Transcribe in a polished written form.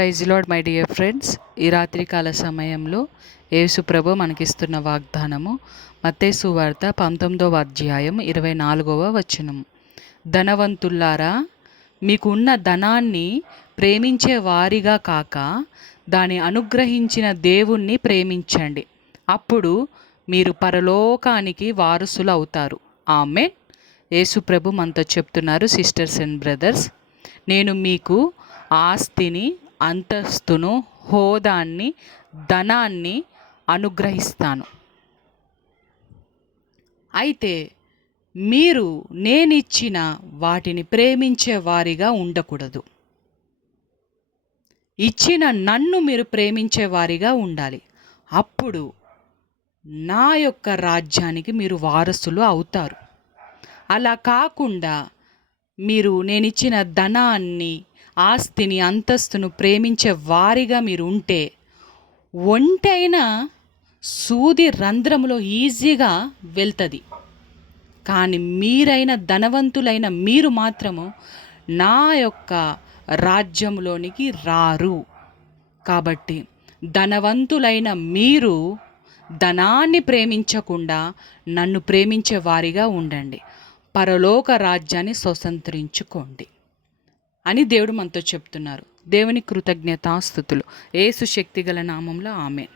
Praise lord my dear friends. ఈ రాత్రికాల సమయంలో యేసు ప్రభు మనకిస్తున్న వాగ్దానము మత్తయి సువార్త 19వ అధ్యాయం 24వ వచనం. ధనవంతులారా, మీకున్న ధనాన్ని ప్రేమించే వారిగా కాక దాన్ని అనుగ్రహించిన దేవుణ్ణి ప్రేమించండి. అప్పుడు మీరు పరలోకానికి వారసులు అవుతారు. ఆమేన్. యేసు ప్రభు మనతో చెప్తున్నారు, సిస్టర్స్ అండ్ బ్రదర్స్, నేను మీకు ఆస్తిని, అంతస్తును, హోదాన్ని, ధనాన్ని అనుగ్రహిస్తాను. అయితే మీరు నేనిచ్చిన వాటిని ప్రేమించే వారిగా ఉండకూడదు. ఇచ్చిన నన్ను మీరు ప్రేమించే వారిగా ఉండాలి. అప్పుడు నా యొక్క రాజ్యానికి మీరు వారసులు అవుతారు. అలా కాకుండా మీరు నేనిచ్చిన ధనాన్ని, ఆస్తిని, అంతస్తును ప్రేమించే వారిగా మీరు ఉంటే ఒంటైన సూది రంధ్రములో ఈజీగా వెళ్తుంది. కానీ మీరైన ధనవంతులైన మీరు మాత్రము నా యొక్క రాజ్యంలోనికి రారు. కాబట్టి ధనవంతులైన మీరు ధనాన్ని ప్రేమించకుండా నన్ను ప్రేమించే వారిగా ఉండండి. పరలోక రాజ్యాన్ని స్వతంత్రించుకోండి అని దేవుడు మనతో చెప్తున్నారు. దేవుని కృతజ్ఞతాస్తుతులు. యేసు శక్తిగల నామంలో ఆమేన్.